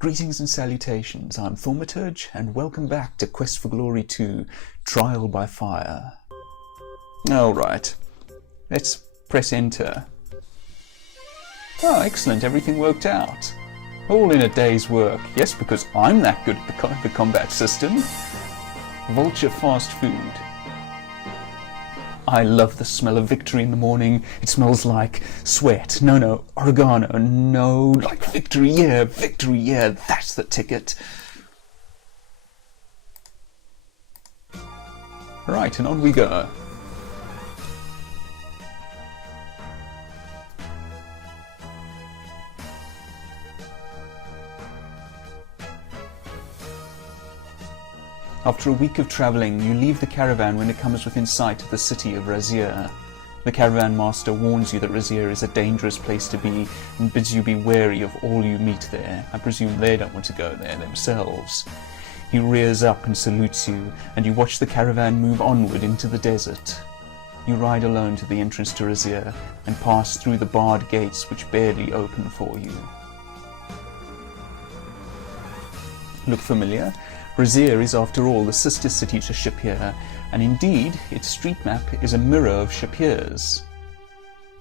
Greetings and salutations, I'm Thaumaturge, and welcome back to Quest for Glory 2, Trial by Fire. Alright, let's press enter. Oh, excellent, everything worked out. All in a day's work. Yes, because I'm that good at the combat system. Vulture fast food. I love the smell of victory in the morning. It smells like sweat. No, oregano. No, like victory, yeah, that's the ticket. Right, and on we go. After a week of travelling, you leave the caravan when it comes within sight of the city of Raseir. The caravan master warns you that Raseir is a dangerous place to be and bids you be wary of all you meet there. I presume they don't want to go there themselves. He rears up and salutes you, and you watch the caravan move onward into the desert. You ride alone to the entrance to Raseir and pass through the barred gates which barely open for you. Look familiar? Raseir is, after all, the sister city to Shapir, and indeed, its street map is a mirror of Shapir's.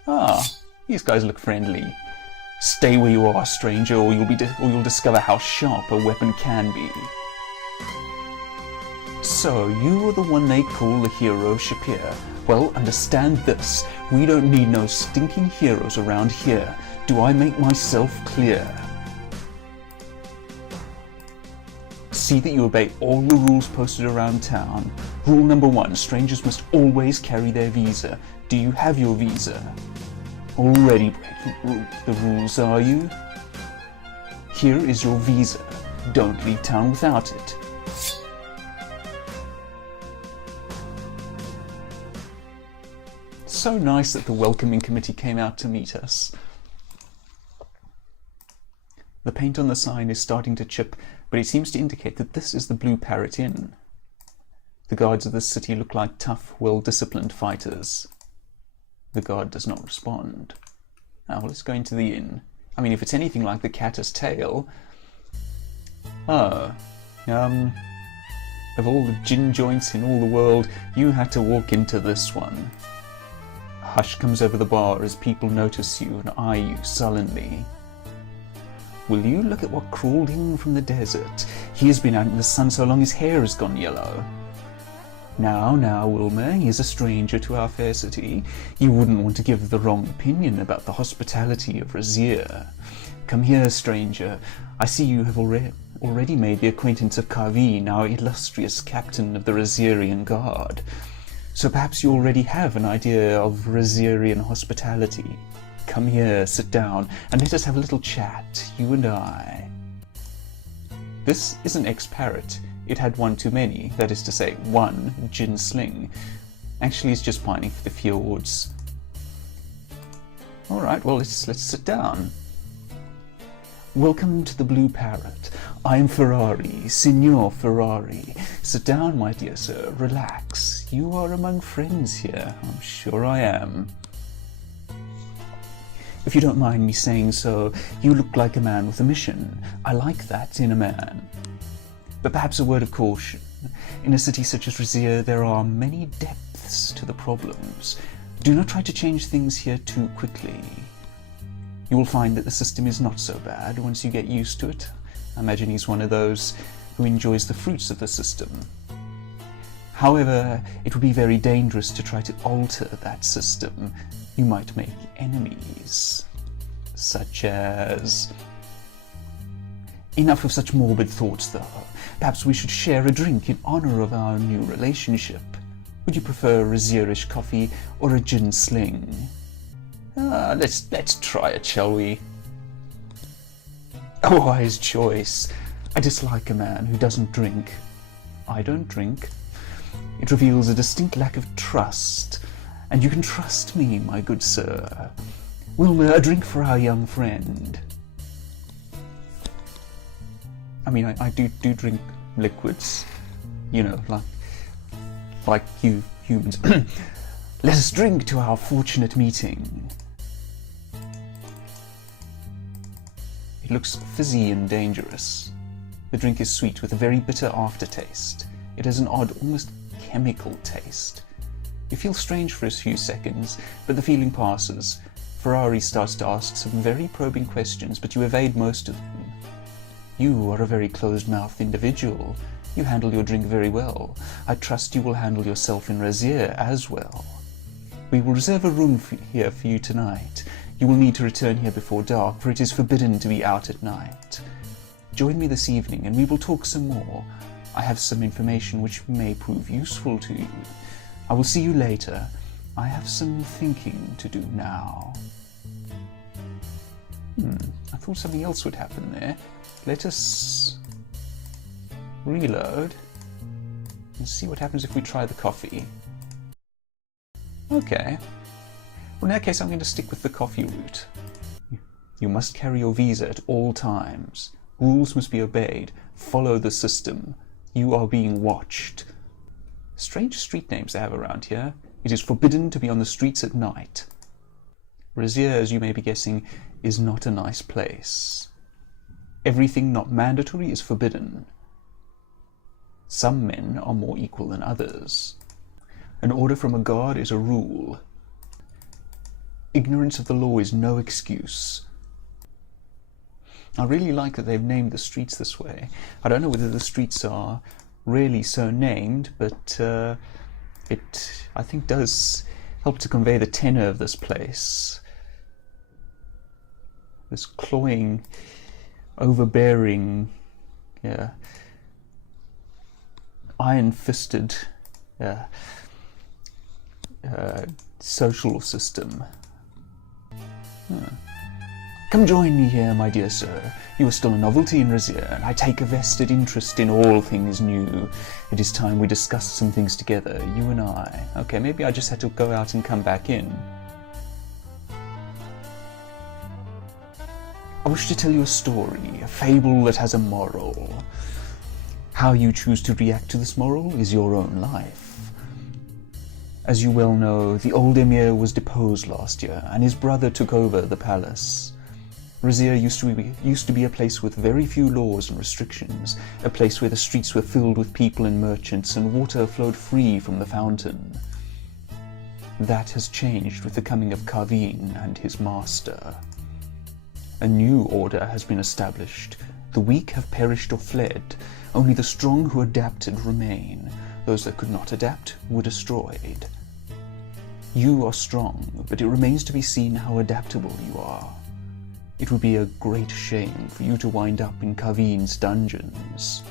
Ah, these guys look friendly. Stay where you are, stranger, or you'll discover how sharp a weapon can be. So, you are the one they call the hero of Shapir. Well, understand this. We don't need no stinking heroes around here. Do I make myself clear? See that you obey all the rules posted around town. Rule number 1, strangers must always carry their visa. Do you have your visa? Already breaking the rules, are you? Here is your visa. Don't leave town without it. So nice that the welcoming committee came out to meet us. The paint on the sign is starting to chip, but it seems to indicate that this is the Blue Parrot Inn. The guards of the city look like tough, well-disciplined fighters. The guard does not respond. Now let's go into the inn. I mean, if it's anything like the Katta's tale... Oh, of all the gin joints in all the world, you had to walk into this one. A hush comes over the bar as people notice you and eye you sullenly. Will you look at what crawled in from the desert? He has been out in the sun so long his hair has gone yellow. Now, Wilmer, he is a stranger to our fair city. You wouldn't want to give the wrong opinion about the hospitality of Raseir. Come here, stranger. I see you have already made the acquaintance of Kaveen, our illustrious captain of the Raseirian Guard. So perhaps you already have an idea of Raseirian hospitality. Come here, sit down, and let us have a little chat, you and I. This is an ex-parrot. It had one too many, that is to say, one gin sling. Actually, it's just pining for the fjords. Alright, well, let's sit down. Welcome to the Blue Parrot. I'm Ferrari, Signor Ferrari. Sit down, my dear sir, relax. You are among friends here, I'm sure I am. If you don't mind me saying so, you look like a man with a mission. I like that in a man. But perhaps a word of caution. In a city such as Raseir, there are many depths to the problems. Do not try to change things here too quickly. You will find that the system is not so bad once you get used to it. I imagine he's one of those who enjoys the fruits of the system. However, it would be very dangerous to try to alter that system. You might make enemies, such as... Enough of such morbid thoughts, though. Perhaps we should share a drink in honour of our new relationship. Would you prefer Raseirish coffee or a gin sling? Let's try it, shall we? A wise choice. I dislike a man who doesn't drink. I don't drink. It reveals a distinct lack of trust. And you can trust me, my good sir. Wilmer, a drink for our young friend. I mean, I do drink liquids, you know, like you humans. Let us drink to our fortunate meeting. It looks fizzy and dangerous. The drink is sweet with a very bitter aftertaste. It has an odd, almost chemical taste. You feel strange for a few seconds, but the feeling passes. Ferrari starts to ask some very probing questions, but you evade most of them. You are a very closed-mouthed individual. You handle your drink very well. I trust you will handle yourself in Raseir as well. We will reserve a room here for you tonight. You will need to return here before dark, for it is forbidden to be out at night. Join me this evening, and we will talk some more. I have some information which may prove useful to you. I will see you later. I have some thinking to do now. I thought something else would happen there. Let us reload and see what happens if we try the coffee. Okay. Well, in that case, I'm going to stick with the coffee route. You must carry your visa at all times. Rules must be obeyed. Follow the system. You are being watched. Strange street names they have around here. It is forbidden to be on the streets at night. Raseir, as you may be guessing, is not a nice place. Everything not mandatory is forbidden. Some men are more equal than others. An order from a guard is a rule. Ignorance of the law is no excuse. I really like that they've named the streets this way. I don't know whether the streets are really so named, but it, I think, does help to convey the tenor of this place. This cloying, overbearing, iron-fisted social system. Come join me here, my dear sir. You are still a novelty in Raseir, and I take a vested interest in all things new. It is time we discussed some things together, you and I. Okay, maybe I just had to go out and come back in. I wish to tell you a story, a fable that has a moral. How you choose to react to this moral is your own life. As you well know, the old emir was deposed last year, and his brother took over the palace. Raseir used to be a place with very few laws and restrictions, a place where the streets were filled with people and merchants, and water flowed free from the fountain. That has changed with the coming of Kaveen and his master. A new order has been established. The weak have perished or fled. Only the strong who adapted remain. Those that could not adapt were destroyed. You are strong, but it remains to be seen how adaptable you are. It would be a great shame for you to wind up in Kaveen's dungeons.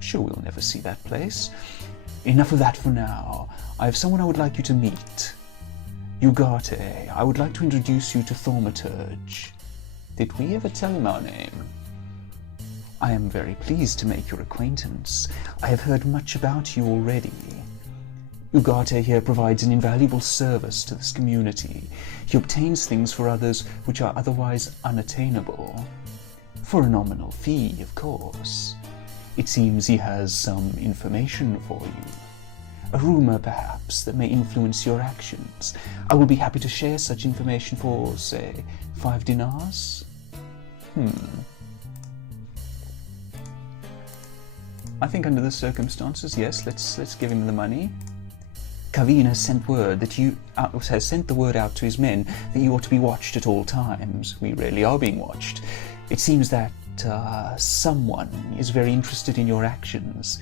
Sure, we'll never see that place. Enough of that for now. I have someone I would like you to meet. Ugarte, I would like to introduce you to Thaumaturge. Did we ever tell him our name? I am very pleased to make your acquaintance. I have heard much about you already. Ugarte here provides an invaluable service to this community. He obtains things for others which are otherwise unattainable. For a nominal fee, of course. It seems he has some information for you. A rumor, perhaps, that may influence your actions. I will be happy to share such information for, say, 5 dinars? I think under the circumstances, yes, let's give him the money. Kaveen has sent the word out to his men that you ought to be watched at all times. We really are being watched. It seems that someone is very interested in your actions.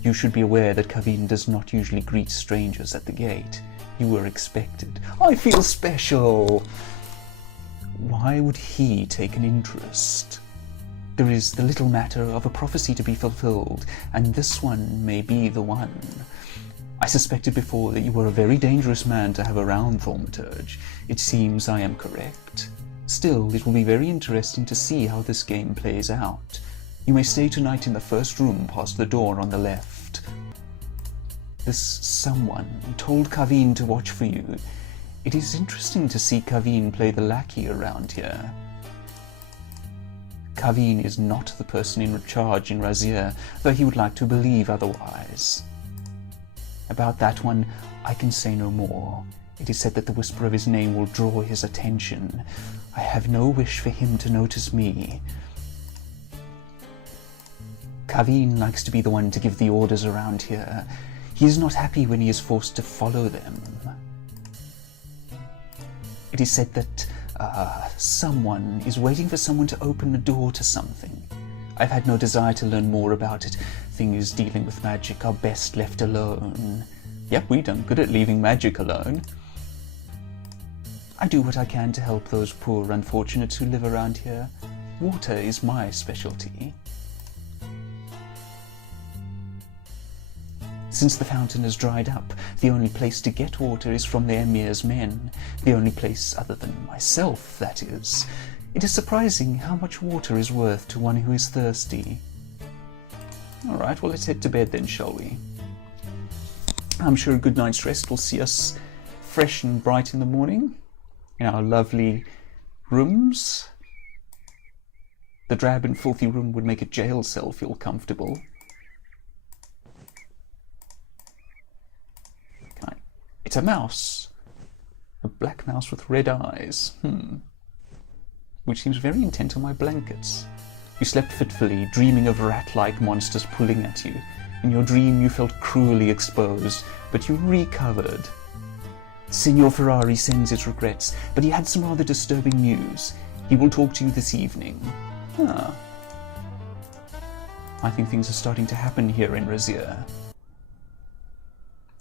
You should be aware that Kaveen does not usually greet strangers at the gate. You were expected. I feel special! Why would he take an interest? There is the little matter of a prophecy to be fulfilled, and this one may be the one. I suspected before that you were a very dangerous man to have around, Thaumaturge. It seems I am correct. Still, it will be very interesting to see how this game plays out. You may stay tonight in the first room past the door on the left. This someone told Kaveen to watch for you. It is interesting to see Kaveen play the lackey around here. Kaveen is not the person in charge in Raseir, though he would like to believe otherwise. About that one, I can say no more. It is said that the whisper of his name will draw his attention. I have no wish for him to notice me. Kaveen likes to be the one to give the orders around here. He is not happy when he is forced to follow them. It is said that someone is waiting for someone to open the door to something. I've had no desire to learn more about it. Things dealing with magic are best left alone. Yep, we done good at leaving magic alone. I do what I can to help those poor unfortunates who live around here. Water is my specialty. Since the fountain has dried up, the only place to get water is from the Emir's men. The only place other than myself, that is. It is surprising how much water is worth to one who is thirsty. Alright, well, let's head to bed then, shall we? I'm sure a good night's rest will see us fresh and bright in the morning in our lovely rooms. The drab and filthy room would make a jail cell feel comfortable. It's a mouse. A black mouse with red eyes. Which seems very intent on my blankets. You slept fitfully, dreaming of rat-like monsters pulling at you. In your dream you felt cruelly exposed, but you recovered. Signor Ferrari sends his regrets, but he had some rather disturbing news. He will talk to you this evening. I think things are starting to happen here in Raseir.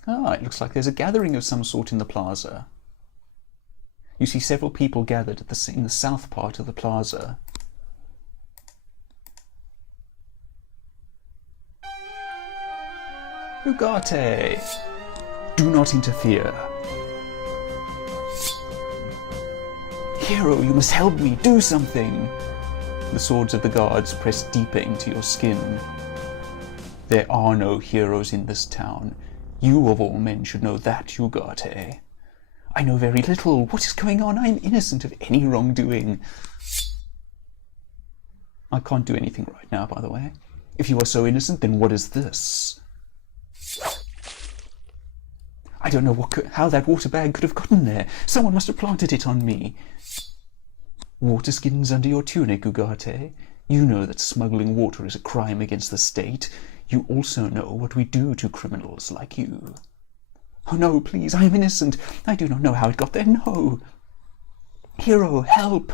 It looks like there's a gathering of some sort in the plaza. You see several people gathered in the south part of the plaza. Ugarte! Do not interfere. Hero, you must help me, do something! The swords of the guards press deeper into your skin. There are no heroes in this town. You of all men should know that, Ugarte. I know very little. What is going on? I am innocent of any wrongdoing. I can't do anything right now, by the way. If you are so innocent, then what is this? I don't know how that water bag could have gotten there. Someone must have planted it on me. Water skins under your tunic, Ugarte. You know that smuggling water is a crime against the state. You also know what we do to criminals like you. Oh no, please, I am innocent. I do not know how it got there, no. Hero, help!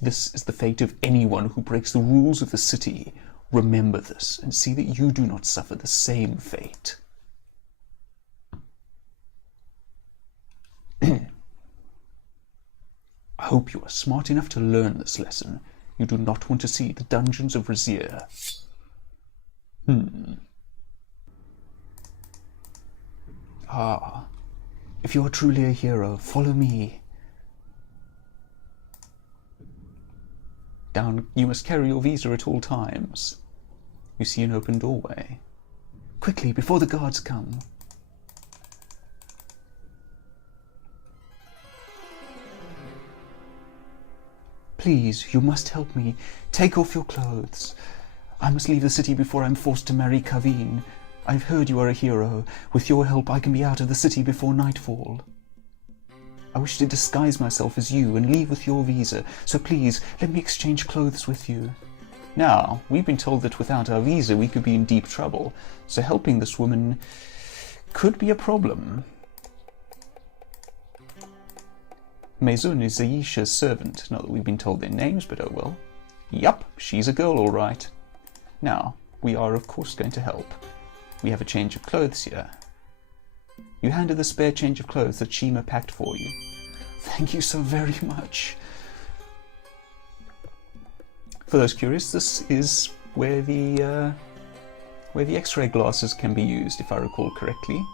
This is the fate of anyone who breaks the rules of the city. Remember this, and see that you do not suffer the same fate. I hope you are smart enough to learn this lesson. You do not want to see the dungeons of Raseir. If you are truly a hero, follow me. Down, you must carry your visa at all times. You see an open doorway. Quickly, before the guards come. Please, you must help me. Take off your clothes. I must leave the city before I'm forced to marry Kaveen. I've heard you are a hero. With your help, I can be out of the city before nightfall. I wish to disguise myself as you and leave with your visa, so please, let me exchange clothes with you. Now, we've been told that without our visa we could be in deep trouble, so helping this woman could be a problem. Mezun is Aisha's servant. Not that we've been told their names, but oh well. Yup, she's a girl all right. Now, we are of course going to help. We have a change of clothes here. You handed the spare change of clothes that Shima packed for you. Thank you so very much. For those curious, this is where the X-ray glasses can be used, if I recall correctly.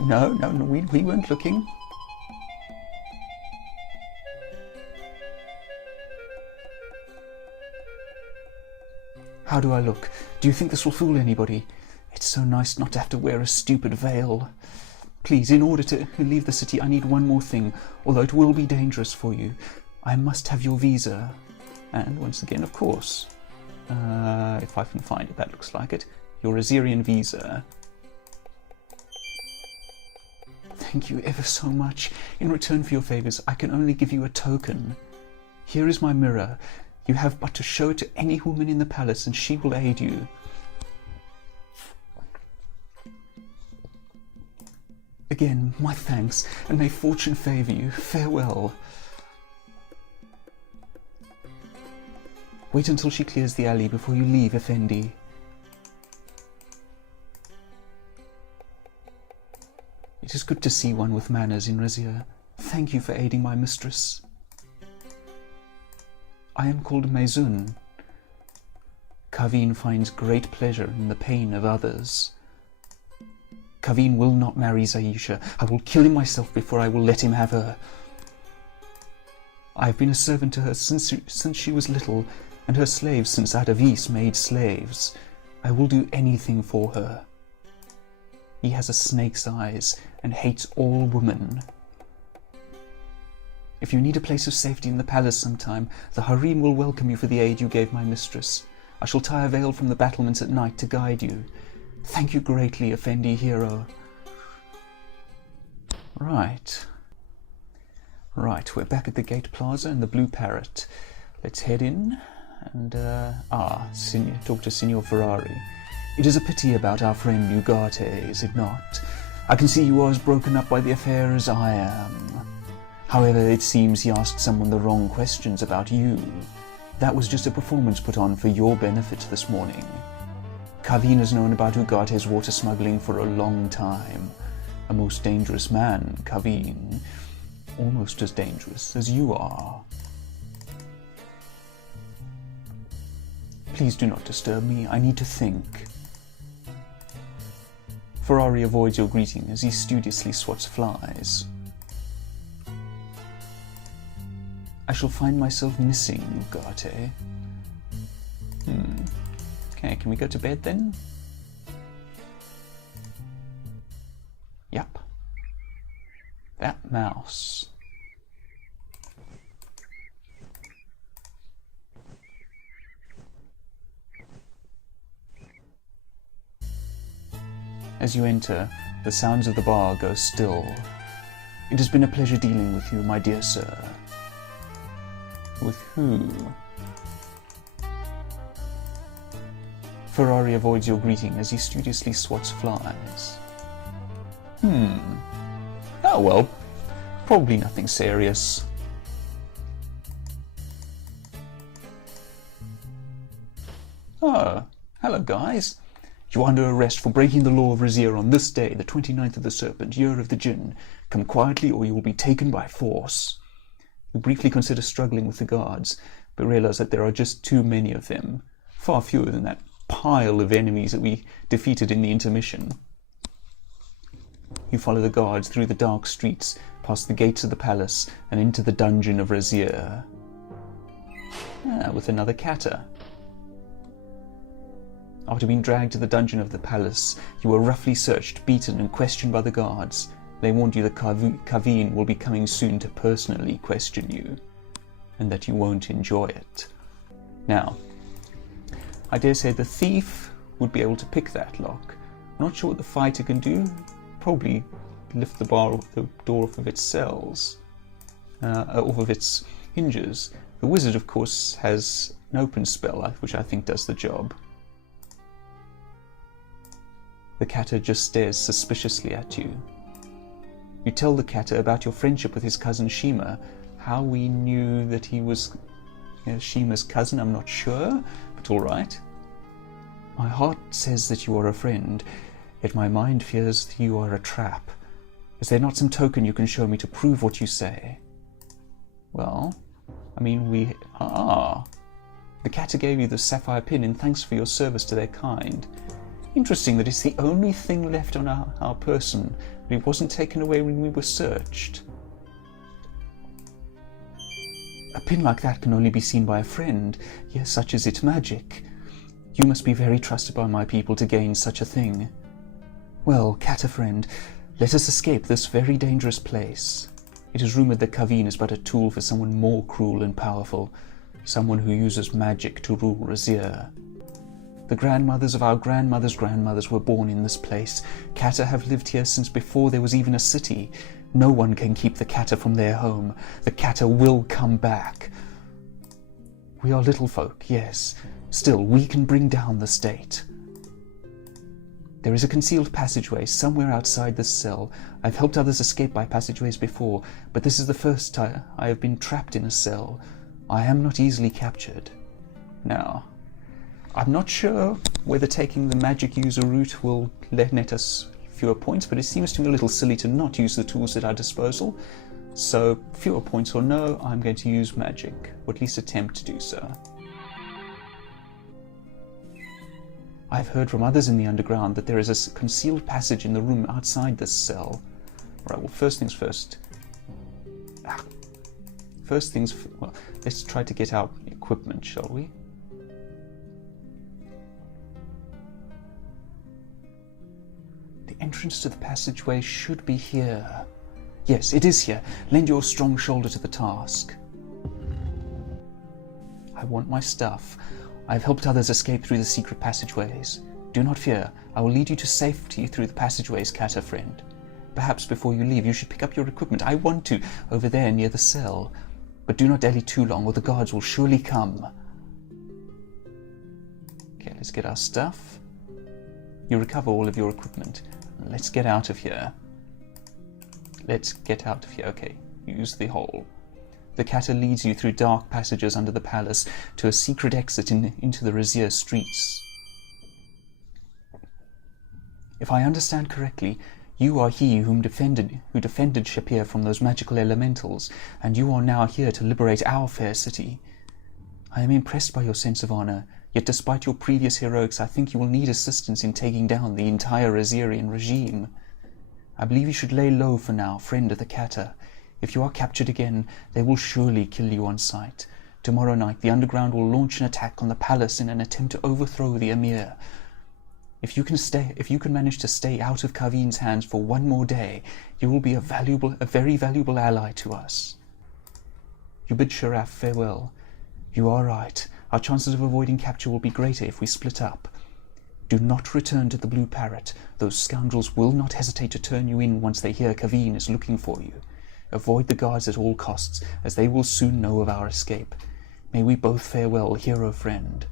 No, we weren't looking. How do I look? Do you think this will fool anybody? It's so nice not to have to wear a stupid veil. Please, in order to leave the city, I need one more thing, although it will be dangerous for you. I must have your visa. And once again, of course, if I can find it, that looks like it. your Raseirian visa. Thank you ever so much. In return for your favours, I can only give you a token. Here is my mirror. You have but to show it to any woman in the palace, and she will aid you. Again, my thanks, and may fortune favour you. Farewell. Wait until she clears the alley before you leave, Effendi. It is good to see one with manners in Raseir. Thank you for aiding my mistress. I am called Maizun. Kaveen finds great pleasure in the pain of others. Kaveen will not marry Zaisha. I will kill him myself before I will let him have her. I have been a servant to her since she was little, and her slave since Adavis made slaves. I will do anything for her. He has a snake's eyes and hates all women. If you need a place of safety in the palace sometime, the harem will welcome you for the aid you gave my mistress. I shall tie a veil from the battlements at night to guide you. Thank you greatly, Effendi hero. Right, we're back at the Gate Plaza and the Blue Parrot. Let's head in and, talk to Signor Ferrari. It is a pity about our friend Ugarte, is it not? I can see you are as broken up by the affair as I am. However, it seems he asked someone the wrong questions about you. That was just a performance put on for your benefit this morning. Kaveen has known about Ugarte's water smuggling for a long time. A most dangerous man, Kaveen. Almost as dangerous as you are. Please do not disturb me. I need to think. Ferrari avoids your greeting as he studiously swats flies. I shall find myself missing Ugarte. Okay, can we go to bed then? Yep. That mouse. As you enter, the sounds of the bar go still. It has been a pleasure dealing with you, my dear sir. With who? Ferrari avoids your greeting as he studiously swats flies. Oh well, probably nothing serious. Oh, hello guys. You are under arrest for breaking the law of Raseir on this day, the 29th of the Serpent, year of the Jinn. Come quietly or you will be taken by force. You briefly consider struggling with the guards, but realize that there are just too many of them, far fewer than that pile of enemies that we defeated in the intermission. You follow the guards through the dark streets, past the gates of the palace, and into the dungeon of Raseir. With another Katta. After being dragged to the dungeon of the palace, you were roughly searched, beaten, and questioned by the guards. They warned you that Kaveen will be coming soon to personally question you, and that you won't enjoy it. Now, I dare say the thief would be able to pick that lock. I'm not sure what the fighter can do. Probably lift the door off of its cells, off of its hinges. The wizard, of course, has an open spell, which I think does the job. The Katta just stares suspiciously at you. You tell the Katta about your friendship with his cousin Shima. How we knew that he was Shima's cousin, I'm not sure, but all right. My heart says that you are a friend, yet my mind fears that you are a trap. Is there not some token you can show me to prove what you say? Well, I mean, the Katta gave you the sapphire pin in thanks for your service to their kind. Interesting that it's the only thing left on our person, but it wasn't taken away when we were searched. A pin like that can only be seen by a friend, yes, such is its magic. You must be very trusted by my people to gain such a thing. Well, Katta friend, let us escape this very dangerous place. It is rumoured that Kaveen is but a tool for someone more cruel and powerful, someone who uses magic to rule Raseir. The grandmothers of our grandmothers' grandmothers were born in this place. Katta have lived here since before there was even a city. No one can keep the Katta from their home. The Katta will come back. We are little folk, yes. Still, we can bring down the state. There is a concealed passageway somewhere outside this cell. I've helped others escape by passageways before, but this is the first time I have been trapped in a cell. I am not easily captured. Now, I'm not sure whether taking the magic user route will net us fewer points, but it seems to me a little silly to not use the tools at our disposal. So, fewer points or no, I'm going to use magic, or at least attempt to do so. I've heard from others in the underground that there is a concealed passage in the room outside this cell. Alright, well, first things first. Well, let's try to get our equipment, shall we? The entrance to the passageway should be here. Yes, it is here. Lend your strong shoulder to the task. I want my stuff. I've helped others escape through the secret passageways. Do not fear. I will lead you to safety through the passageways, Katta friend. Perhaps before you leave, you should pick up your equipment. I want to, over there near the cell. But do not dally too long, or the guards will surely come. Okay, let's get our stuff. You recover all of your equipment. Let's get out of here. Let's get out of here. Okay, use the hole. The Katta leads you through dark passages under the palace to a secret exit into the Raseir streets. If I understand correctly, you are he who defended Shapir from those magical elementals, and you are now here to liberate our fair city. I am impressed by your sense of honor, yet despite your previous heroics, I think you will need assistance in taking down the entire Raseirian regime. I believe you should lay low for now, friend of the Katta. If you are captured again, they will surely kill you on sight. Tomorrow night, the underground will launch an attack on the palace in an attempt to overthrow the emir. If you can manage to stay out of Kavin's hands for one more day, you will be a very valuable ally to us. You bid Sharaf farewell. You are right. Our chances of avoiding capture will be greater if we split up. Do not return to the Blue Parrot. Those scoundrels will not hesitate to turn you in once they hear Kavin is looking for you. Avoid the guards at all costs, as they will soon know of our escape. May we both fare well, hero friend.